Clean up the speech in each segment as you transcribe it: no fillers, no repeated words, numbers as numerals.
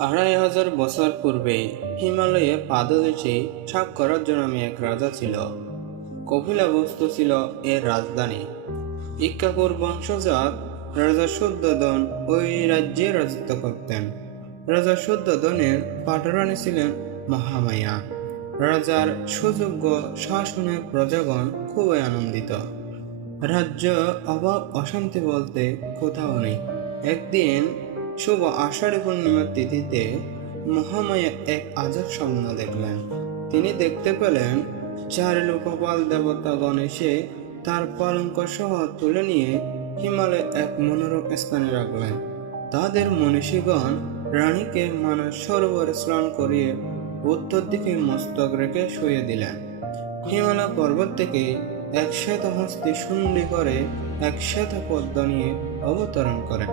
2,500 বছর পূর্বে হিমালয়ে পাদদেশে সাক্ষরাজ্য নামে এক রাজা ছিল। কপিলাবস্তু ছিল এর রাজধানী। ইক্ষ্বাকুর বংশজাত রাজা শুদ্ধোধন ওই রাজ্যে রাজত্ব করতেন। রাজা শুদ্ধোধনের পাটরানী ছিলেন মহামায়া। রাজার সুযোগ্য শাসনে প্রজাগণ খুবই আনন্দিত। রাজ্য অভাব অশান্তি বলতে কোথাও নেই। একদিন শুভ আষাঢ়ী পূর্ণিমার তিথিতে মহামায়া এক আজব স্বপ্ন দেখলেন। তিনি দেখতে পেলেন চার লোকপাল দেবতাগণ এসে তার পালঙ্ক সহ তুলে নিয়ে হিমালয়ে এক মনোরম স্থানে রাখলেন। তাদের মনীষীগণ রানীকে মানস সরোবরে স্নান করিয়ে উত্তর দিকে মস্তক রেখে শুয়ে দিলেন। হিমালয় পর্বত থেকে এক শ্বেত হস্তি সুন্ডি করে এক শ্বেত পদ্ম নিয়ে অবতরণ করেন।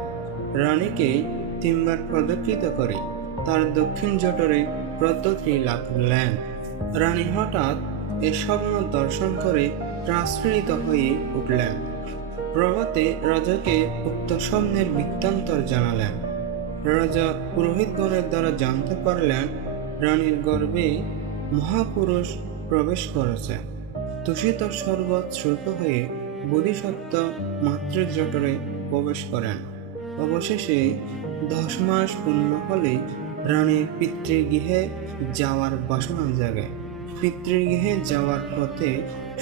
রানীকে তিনবার প্রদক্ষিত করে তার দক্ষিণ জঠরে পদ্মটি লাগলেন। রানী হঠাৎ এ স্বপ্ন দর্শন করে প্রাশ্রিত হয়ে উঠলেন। প্রভাতে রাজাকে উক্ত স্বপ্নের বৃত্তান্তর জানালেন। রাজা পুরোহিতগণের দ্বারা জানতে পারলেন রানীর গর্ভে মহাপুরুষ প্রবেশ করেছে। দূষিত শরবত শুল্ক হয়ে বোধিসত্ত্ব মাতৃ জঠরে প্রবেশ করেন। অবশেষে 10 মাস পূর্ণ হলে রানীর পিতৃগৃহে যাওয়ার বাসনা জাগে। পিতৃগৃহে যাওয়ার পথে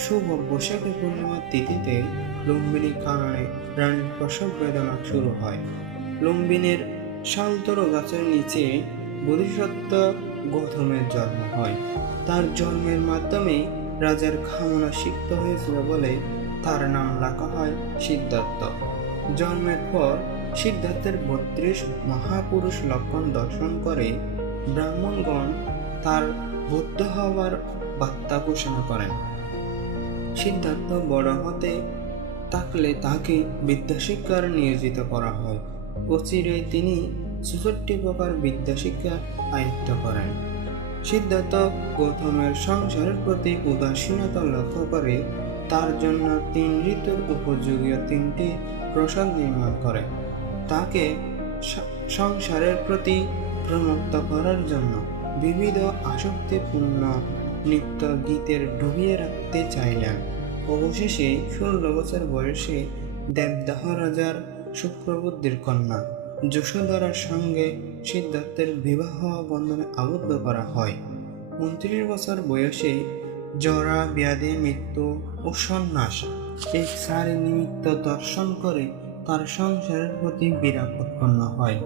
শুভ বৈশাখী পূর্ণিমার তিথিতে লুম্বিনী কারণে রানীর প্রসব বেদনা শুরু হয়। লুম্বিনীর শালতর গাছের নিচে বোধিসত্ত্ব গৌতমের জন্ম হয়। তার জন্মের মাধ্যমে রাজার কামনা সিক্ত হয়েছিল বলে তার নাম রাখা হয় সিদ্ধার্থ। জন্মের পর সিদ্ধার্থের 32 মহাপুরুষ লক্ষণ দর্শন করে ব্রাহ্মণগণ তার বুদ্ধ হওয়ার বার্তা ঘোষণা করেন। সিদ্ধার্থ বড় হতে থাকলে তাকে বিদ্যাশিক্ষার নিয়োজিত করা হয়। অচিরেই তিনি 64 প্রকার বিদ্যাশিক্ষা আয়ত্ত করেন। সিদ্ধার্থ গৌতমের সংসারের প্রতি উদাসীনতা লক্ষ্য করে তার জন্য 3 ঋতুর উপযোগী 3টি প্রসাদ নির্মাণ করে। তাকে সংসারের প্রতি প্রমত্ত করার জন্য বিবিধ আসক্তিপূর্ণ নৃত্য গীতের ডুবিয়ে রাখতে চাইলেন। অবশেষে 16 বছর বয়সে দেবদাহ রাজার শুক্রবুদ্ধির কন্যা যশোধরার সঙ্গে সিদ্ধার্থের বিবাহ বন্ধনে আবদ্ধ করা হয়। 29 বছর বয়সে জরা, ব্যাধি, মৃত্যু ও সন্ন্যাস এই 4 নিমিত্ত দর্শন করে তার সংসারের প্রতি বিরাগ উৎপন্ন হয়।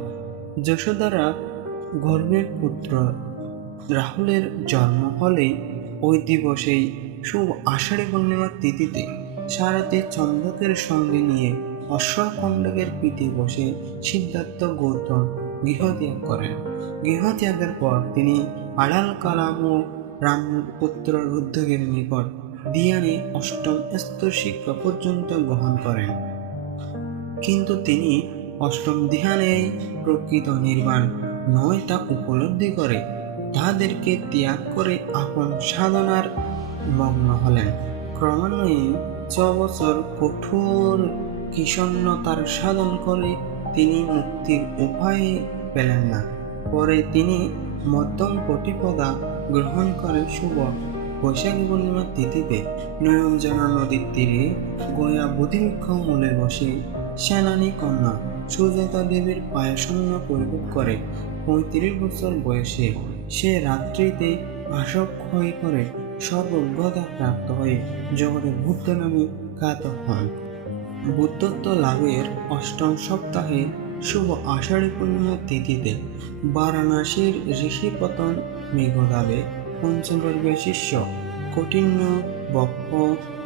যশোধরা গর্ভের পুত্র রাহুলের জন্ম হলে ওই দিবসেই শুভ আষাঢ়ী পূর্ণিমার তিথিতে সারাতে চন্দ্রকের সঙ্গে নিয়ে অশ্বকণ্ডকের পিঠে বসে সিদ্ধার্থ গৌতম গৃহত্যাগ করেন। গৃহত্যাগের পর তিনি আড়াল কালাম ও রামপুত্র রুদ্রকের নিকট দিয়ানে 8ম স্তর শিক্ষা পর্যন্ত গ্রহণ করেন। কিন্তু তিনি 8ম ধ্যানেই প্রকৃত নির্বাণ নয় তা উপলব্ধি করে তাদেরকে ত্যাগ করে আপন সাধনার মগ্ন হলেন। ক্রমান্বয়ে 6 বছর কঠোর কৃষ্ণতার সাধন করে তিনি মুক্তির উপায় পেলেন না। পরে তিনি মধ্যম প্রতিপদা গ্রহণ করেন। শুভ বৈশাখী পূর্ণিমার তিথিতে নয়নজনা নদীর তীরে গয়া বোধিবৃক্ষ মূলে বসে সেনানী কন্যা সুজাতা দেবীর পায়াসন্ন পরিভোগ করে 35 বছর বয়সে সে রাত্রিতে আশক্ষয় করে সর্বজ্ঞতা প্রাপ্ত হয়ে জগতে বুদ্ধ নামে খ্যাত হন। বুদ্ধত্ব লাভের 8ম সপ্তাহে শুভ আষাঢ়ী পূর্ণিমার তিথিতে বারাণসীর ঋষিপতন মেঘদাবে পঞ্চবর্গের শিষ্য কঠিন্য, বক্ষ,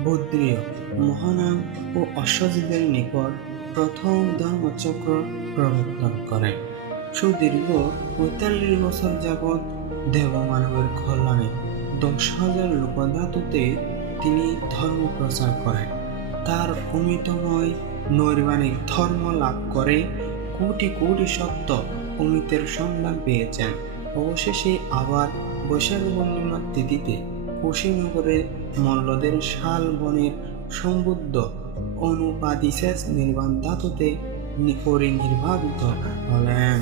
বদ্রীয়, মহানাম ও অশ্বজিতের নিকট প্রথম ধর্মচক্র প্রবর্তন করেন। সুদীর্ঘ 45 বছর যাবৎ দেবমানবের কল্যাণে 10,000 লোকধাতুতে তিনি ধর্ম প্রচার করেন। তার অমিতময় নৈর্বাণিক ধর্ম লাভ করে কোটি কোটি সত্য অমিতের সন্ধান পেয়েছেন। অবশেষে আবার বৈশাখী পূর্ণিমার তিথিতে কুশীনগরের মল্লদের শাল বনের সমৃদ্ধ অনুপাদিশেষ নির্বাণ ধাতুতে পরিনির্বাপিত হলেন।